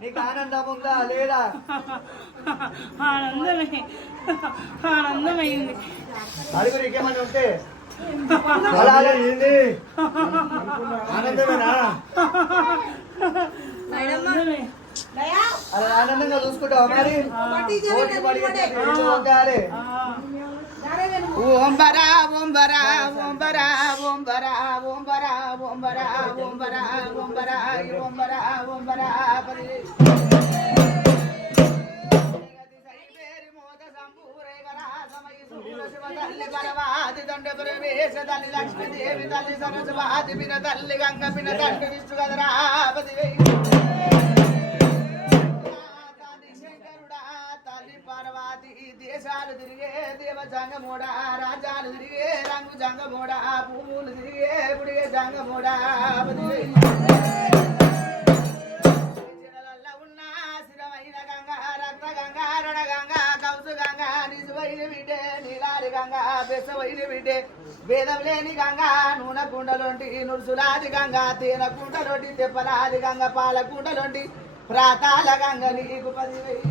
నీకు ఆనందం ఉందా? లేదా? ఆనందమే. ఆనందమైంది. అడుగు నీకేమని ఉంటే. అలా ఏంది? ఆనందమేనా? ఆనందమే. అలా ఆనందంగా చూసుకుంటావు మరి? కోటి పడిగట్టే పిల్లలు వంకాలి. ఓంబరా ఓంబరా ఓంబరా ఓంబరా ఓంబరా ఓంబరా ఓంబరా ఓంబరా ఓంబరా ఓంబరా తల్లి లక్ష్మీదేవి తల్లి సరస్వతి పిన తల్లి గంగ పిన తండ్రి విష్ణు కదరాపతి పార్వతి దేశాలు తిరిగే దేవ జంగమోడా రాజాలు తిరిగే రంగు జంగమోడా పువ్వులు తిరిగే పుడిగే జంగమోడా. చిరలల్ల ఉన్న శిరమైన గంగ రక్త గంగ రణ గంగా కౌసు గంగా నిజమైన బిడ్డే నీలారి గంగ బెసవైన బిడ్డే. వేదం లేని గంగ నూనె కుండలొంటి నురుసులాది గంగ తేన కుండలొంటి తెప్పలాది గంగ పాల కుండలొంటి ప్రాతాల గంగ నీకు పదివేయి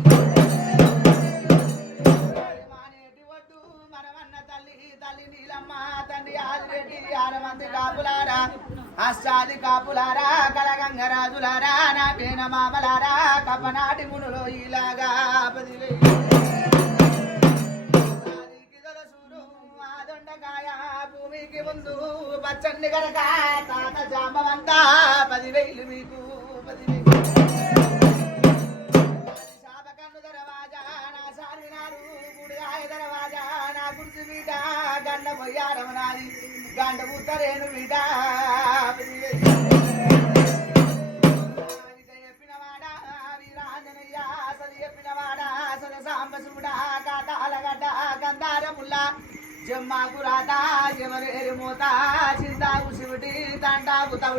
అష్టాది కాపులారా కలగంగరాజులారా నా పేన మామలారా కపనాటి మునులో ఇలాగా పదివేయి ఆ దొండకాయ భూమికి ముందు పచ్చండి గనక తాత జామవంతా పదివేలు మీకు.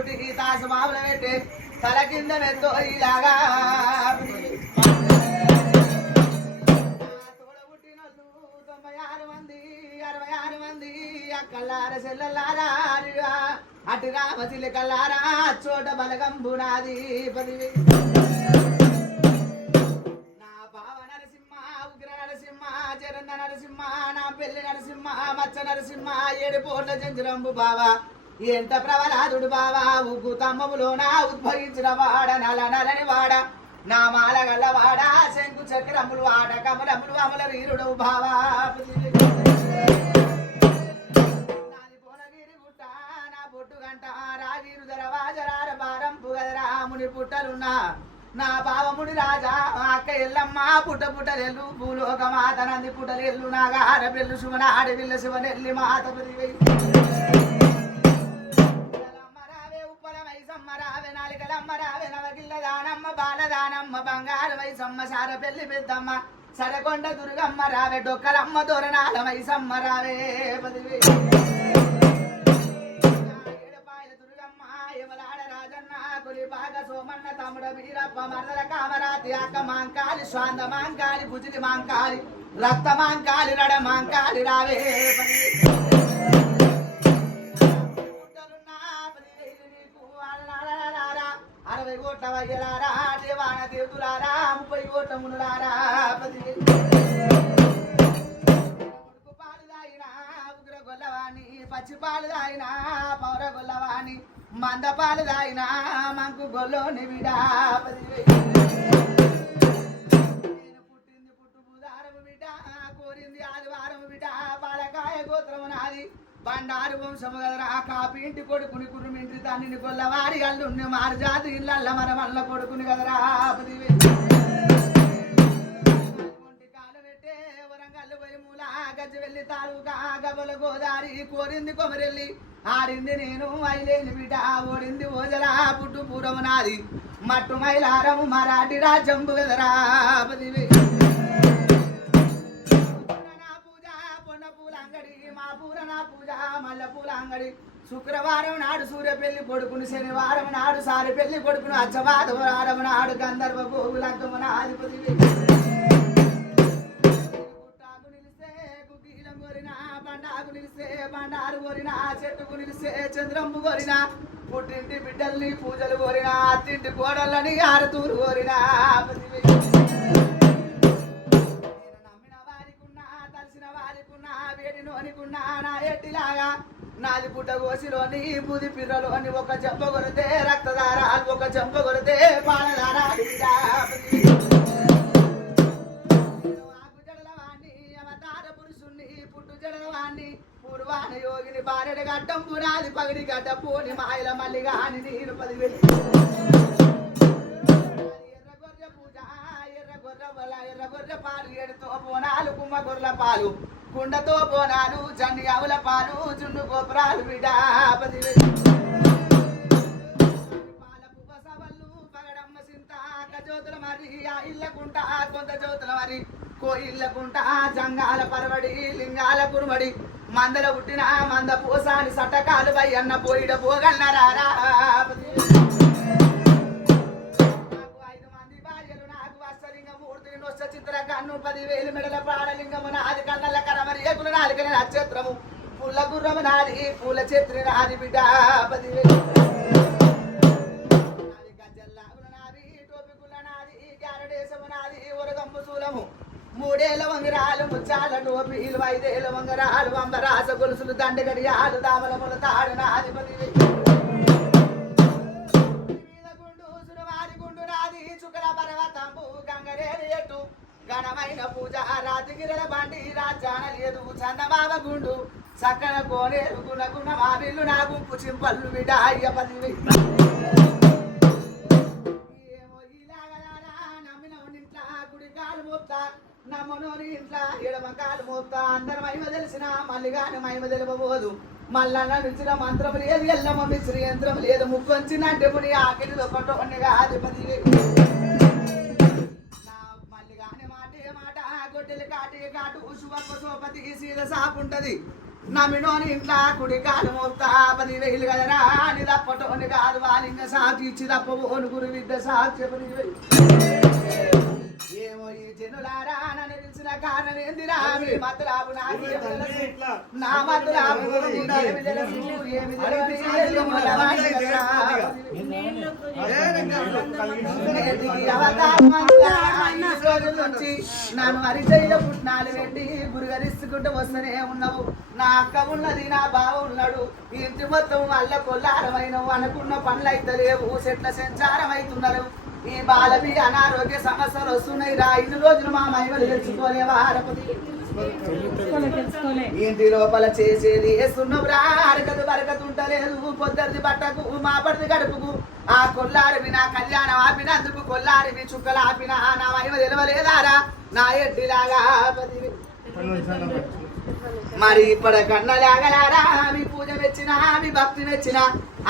పుట్టి తల కింద నెత్తో ఇలాగా. చెల్లలారా అటు రామసిలి కల్లారా చోట బలగంబునాది పదివి. నా భావ నరసింహ ఉగ్ర నరసింహ చరంద నరసింహ నా పెళ్ళి నరసింహ మచ్చ నరసింహ ఏడు పూర్ణ చంద్రంబు బావా. ఎంత ప్రవలాదుడు బావా? ఉగ్గు తమ్మములోన ఉద్భవించిన వాడ నల నలని వాడ నా మాల గల్లవాడ శంకు చక్రములు వాడ కమలములు అమల వీరుడు బావా. గుట్ట, నా రాగిరు ముని పుట్టలున్నా నా పావముడి రాజా. అక్క ఎల్లమ్మ పుట్ట పుట్టలెల్లు భూలోక మాత నంది పుట్టలెల్లు నాగార పెళ్ళు శివన ఆడవిల్ల శివనెల్లి మాత పురివై నాలికలమ్మ వెనవగిల్ల దానమ్మ బాలదానమ్మ బంగారు వైసమ్మ సార పెళ్ళి పెద్దమ్మ సరకొండ దుర్గమ్మ రావే డొక్కలమ్మ దొరనాల వైసమ్మ రావే పదివే. దుర్గమ్మ సోమన్న తమ్ముడ వీరప్ప మరదల కామరాతి అక్క మాంకాలి స్వాంద మాంకాలి భుజిలి మాంకాలి రక్త మాంకాలి రడ మాంకాలి రావే దేవయ్యలారా దేవాన దేవుతులారా ముప్పై ఓటమునులారా పది పచ్చి పాలు దాయినా పౌర గొల్లవాణి మంద పాలు దాయినా మంకు గొల్లోని విడా నేను పుట్టింది పుట్టు బుధారము బిడ్డ కోరింది ఆదివారము బిడ్డ పాలకాయ గోత్రము నాది. బండారు వంశము కదరా కాపింటి కొడుకుని కురుమింటి దాన్ని కొల్లవారి అల్లుండి మారుజాతి ఇళ్ళ మన వల్ల కొడుకుని కదరా ఆపది వెళ్ళి తాలూకా గబల గోదారి కోరింది కొమరెల్లి. ఆడింది నేను మైలేని బిడ్డ ఓడింది ఓజలా పుట్టుపురము నాది. మట్టు మైలారము మరాఠీ రాజ్యం కదరా పదివే పూజ మల్లపూల అంగడి. శుక్రవారం నాడు సూర్య పెళ్ళి కొడుకును శనివారం నాడు సారి పెళ్ళి కొడుకును అచ్చవాదవారం నాడు గంధర్వ భోగుల అధిపతి బండాకు నిలిసే బండారు కోరిన చెట్టుకు నిలిసే చంద్రంబు కోరిన పుట్టింటి బిడ్డల్ని పూజలు కోరిన అత్తింటి కోడళ్ళని ఆరుతూరు కోరిన నాది పుట్ట కోసిలోని బుది పిర్రలోని ఒక చెంప కొరితే రక్తదారాలు ఒక చెంప కొరితే పాలదారాలు ఆకు జడల పురుషుణ్ణి పుట్టు పూర్వాన యోగిని బారెడ గట్టం పునాది పగిడి గడ్డ పూని మాయల మల్లిగా అని నీరు పదివేలు. ఎర్ర గొర్రె పూజ ఎర్ర గొర్రె వల ఎర్ర గొర్రె పాలు ఏడుతో పోనాలు కుమ్మ గొర్రెల పాలు. కుండతో బోనాలు జండి ఆవుల పాలు జున్ను గోపురాలు బిడ్డ పగడమ్మ జ్యోతుల మరి ఆ ఇళ్ళకుంట కొంత జ్యోతుల మరి కోయిళ్ళకుంట జంగాల పరవడి లింగాల కురుమడి మందల పుట్టిన మంద పూసాని సటకాలు పై అన్న పోయిడ పోగలనరారా ఐదు మంది భార్యలు నాకు అష్టలింగ మూర్తిని నొస్త చిత్ర కన్ను పదివేలు మెడల ప్రాణలింగము నాది కన్నల కర ఏకులు నాలుకని నక్షత్రము. పూల గుర్రము నాది పూల చెత్రి నాది బిడ్డ పదివేలు మూడేళ్ళ వంగరాలు ముచ్చాల టోపీలు ఐదేళ్ళ వంగరాలు వంబరాస గొలుసులు దండగడియాలు దామలముల తాడు నాది పదివేలు మీద గుండు సురవారి గుండు నాది చుకల పర్వతంబు గంగరేరు ఎటు? ఘనమైన పూజ రాతిగిరల బండి రాజాన లేదు చందమామ గుండు. సక్కన కోనేరు గుణ గుణ మా విల్లు నా గుంపు చింపల్లు బిడ్డ అయ్య పదివి ఏమో ఇలాగలారా నమ్మిన ఇంట్లా గుడి కాలు మోపుతా. నమ్మనోని ఇంట్లో ఎడమ కాలు మోపుతా. అందరి మహిమ తెలిసిన మల్లిగాని మహిమ తెలిపబోదు మల్లన్న మించిన మంత్రం లేదు ఎల్లమ్మ మించిన యంత్రం లేదు. ముక్కొంచినంటే ముని ఆఖరి ఒకటోని అధిపతి. కాటి కాటు శుభప్ప సోపతి సీద సాపుంటది నమ్మినోని ఇంట్లో కుడి కాలు మోపుతా పది వేలు కదరా అని తప్పటోని కాదు వాళ్ళింగ సాక్షి ఇచ్చి తప్పబోను గురు విద్య సాక్షి ఏమో ఈ జనులారా నన్ను తెలిసిన కారణం ఏందిరా? మీ తెలుసు? నా మతలాపు ఏమి తెలుసు? ఏమి తెలియదు? ఏమి మొదలవాడి కదరా? నేటికి అవతారమంతా ఈ రోజు నుంచి నన్ను అరిచైల పుట్టినాలు పెట్టి గురిగరిస్తుకుంటూ వస్తూనే ఉన్నావు నా అక్క ఉన్నది నా బావ ఉన్నాడు ఇంటి మొత్తం వల్ల కొల్లారమైనవు అనుకున్న పనులు అయితే లేవు చెట్ల సంచారం అవుతున్నారు ఈ మీద అనారోగ్య సమస్యలు వస్తున్నాయి రా ఇన్ని రోజులు మా మహిమలు తెలుసుకోలేవా వారపతి ఇంటి లోపల చేసేది వేస్తున్నావురా అరకదు బరకదు ఉంటలేదు పొద్దరిది బట్టకు మా పడిది గడుపుకు. ఆ కొల్లారివి నా కళ్యాణం ఆపినందుకు కొల్లారివి చుక్కలు ఆపిన నా మహిమ తెలవలేదారా? నా ఎడ్డిలాగా పదివి. మరి ఇప్పటి కన్నలాగలారా మీ పూజ మెచ్చిన మీ భక్తి మెచ్చిన.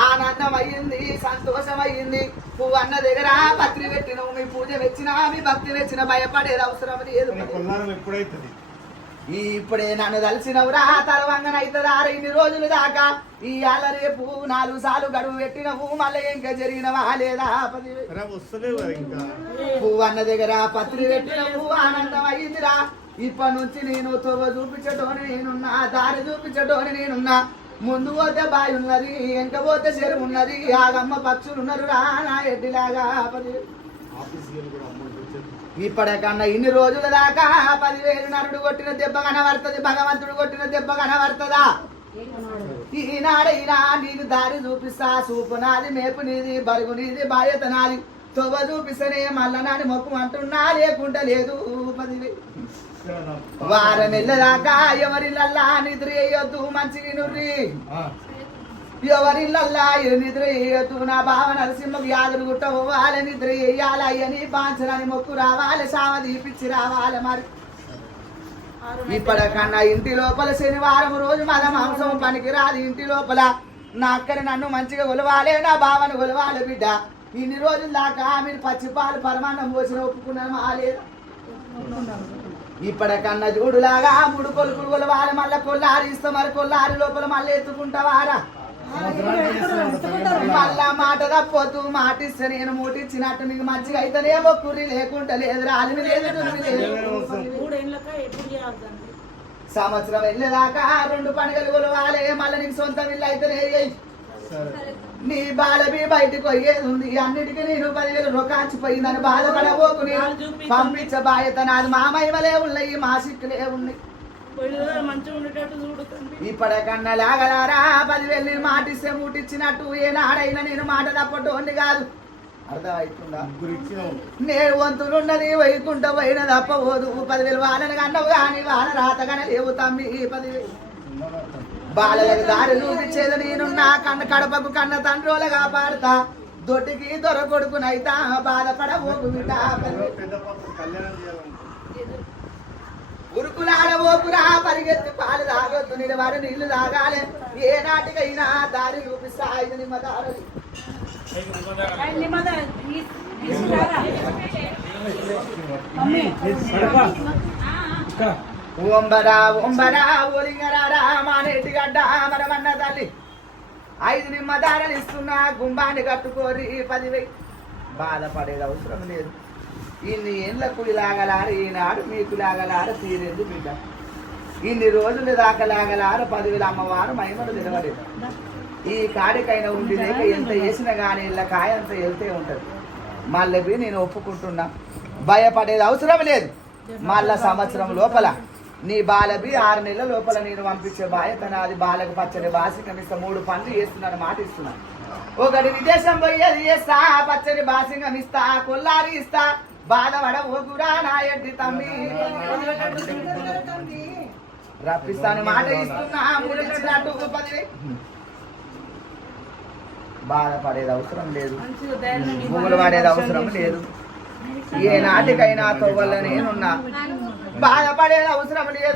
ఆనందం అయ్యింది సంతోషం అయ్యింది పువ్వు అన్న దగ్గర పత్రి పెట్టిన మీ పూజ మెచ్చిన మీ భక్తి మెచ్చిన. భయపడేది అవసరం లేదు. కొల్లారం ఎప్పుడైతుంది? ఇప్పుడే నన్ను తలిసినవురా తలవంగనైతుందా ఇన్ని రోజులు దాకా ఈ అల్ల రేపు నాలుగు సార్లు గడువు పెట్టినవు. మళ్ళీ ఇంకా జరిగినవా లేదా? పది రా వస్తలేవు కదా ఇంకా. పువ్వు అన్న దగ్గర పత్రి పెట్టినవు. ఆనందం అయ్యిందిరా ఇప్పటి నుంచి నేను తొవ్వ చూపించటోని నేనున్నా దారి చూపించటోని నేనున్నా. ముందు పోతే బావి ఉన్నది వెనక పోతే చెరువు ఉన్నది ఆగమ్మ పక్షులు ఉన్నారు రా నా ఎడ్డిలాగా. పది ఇప్పటికన్నా ఇన్ని రోజుల దాకా పదివేలు నరుడు కొట్టిన దెబ్బ కనబడుతుంది భగవంతుడు కొట్టిన దెబ్బ కనబడుతుందా? ఈనాడైనా నీకు దారి చూపిస్తా చూపు నాది మేపు నీది బరుగు నీది బాధ్యత నాది. తొవ్వ చూపిస్తేనే మళ్ళా నాని మొక్కు అంటున్నా లేకుంటే లేదు పదివేలు వారం వెళ్ళదాకా ఎవరిల్లల్లా నిద్ర వేయొద్దు మంచి నుర్రి. ఎవరిల్లల్లా నిద్ర వేయొద్దు నా బావ నరసింహ యాదులు గుట్ట నిద్ర వేయాలి అయ్యని పాంచనని మొక్కు రావాలి సామ తీపిచ్చి రావాలి మరి ఇప్పటికన్నా ఇంటి లోపల శనివారం రోజు మన మాంసం పనికి రాదు. ఇంటి లోపల నా అక్కని నన్ను మంచిగా కొలవాలి నా బావని కొలవాలి బిడ్డ. ఇన్ని రోజుల దాకా మీరు పచ్చిపాలు పరమాన్నం పోసిన ఒప్పుకున్నాను మాలేదు ఇప్పటికన్నా చూడులాగా మూడు కొలుకులు కొలవాలి మళ్ళీ కొల్లారి ఇస్తాం మరి కొల్లారి లోపల మళ్ళీ ఎత్తుకుంటావారా? మళ్ళా మాట తప్పొద్దు మాట ఇస్తే నేను మూటిచ్చినట్టు మీకు మంచిగా అయితేనేమో కుర్రి లేకుంటే లేదు రాలిమి లేదు. సంవత్సరం వెళ్ళేదాకా రెండు పండుగలు కొలవాలి మళ్ళీ నీకు సొంత ఇల్లు అయితేనే నీ బాలబి బయటకు పోయేది ఉంది అన్నిటికీ నేను పదివేలు రొకాచిపోయిందని బాధపడబోకు నేను పంపించే బాధ్యత నాది. మా మైవలే ఉన్నాయి మా సిక్కులే ఉన్నాయి. ఇప్పటికన్నా లాగలారా పదివేలు నేను మాటిస్తే ముట్టిచ్చినట్టు ఏనాడైనా నేను మాట తప్పటోంది కాదు. అర్థమవుతుందా నేను వంతులున్నది వైకుంఠ పోయిన తప్పబోదు. పదివేలు వాళ్ళని కన్నవు కానీ వాళ్ళ రాతగానే లేవు తమ్మి ఈ పదివేలు బాలలకు దారి చూపించేది నేనున్నా. కన్న కడపకు కన్న తండ్రులుగా పాడతా దొడ్డికి దొర కొడుకునైతా. బాధపడబోకు బిడ్డ ఉరుకులాడబోకురా పరిగెత్తి పాలు తాగొద్దు నిలబడి నీళ్ళు తాగాలి. ఏ నాటికైనా దారి చూపిస్తా ఐదు నిమ్మదారులు ఓంబరా ఓంబరా ఓలింగరారా మానేటి గడ్డ మనమన్న తల్లి. ఐదు నిమ్మదారలు ఇస్తున్నా గుంబాన్ని కట్టుకోరి పదివై. బాధపడేది అవసరం లేదు. ఇన్ని ఏండ్ల కుడి లాగలార ఈనాడు మీకు లాగలార తీరేది బిడ్డ. ఇన్ని రోజులు దాకా లాగలార పదివేల అమ్మవారు మహిమలు నిలబడేది. ఈ కాడికైనా ఉండి లేక ఎంత వేసినా కానీ ఇళ్ళ కాయ అంత వెళ్తే ఉంటుంది. మళ్ళీ నేను ఒప్పుకుంటున్నా. భయపడేది అవసరం లేదు. మళ్ళా సంవత్సరం లోపల నీ బాలబి ఆరు నెలల లోపల నేను పంపించే బాధ్యత నాది బాలకు పచ్చడి బాసికం మూడు పనులు చేస్తున్నాను మాట ఇస్తున్నాను. ఒకటి విదేశం పోయి అది చేస్తా పచ్చడి బాసింగం ఇస్తా కొల్లారి ఇస్తా. బాధపడ ఓకురా నా తమ్మి. రప్పిస్తాను మాట ఇస్తున్నా పది బాధపడేది అవసరం లేదు. భూములు పడేది అవసరం లేదు. ఏ నాటికైనా తొవ్వల నేనున్నా. బాధపడేది అవసరం లేదు.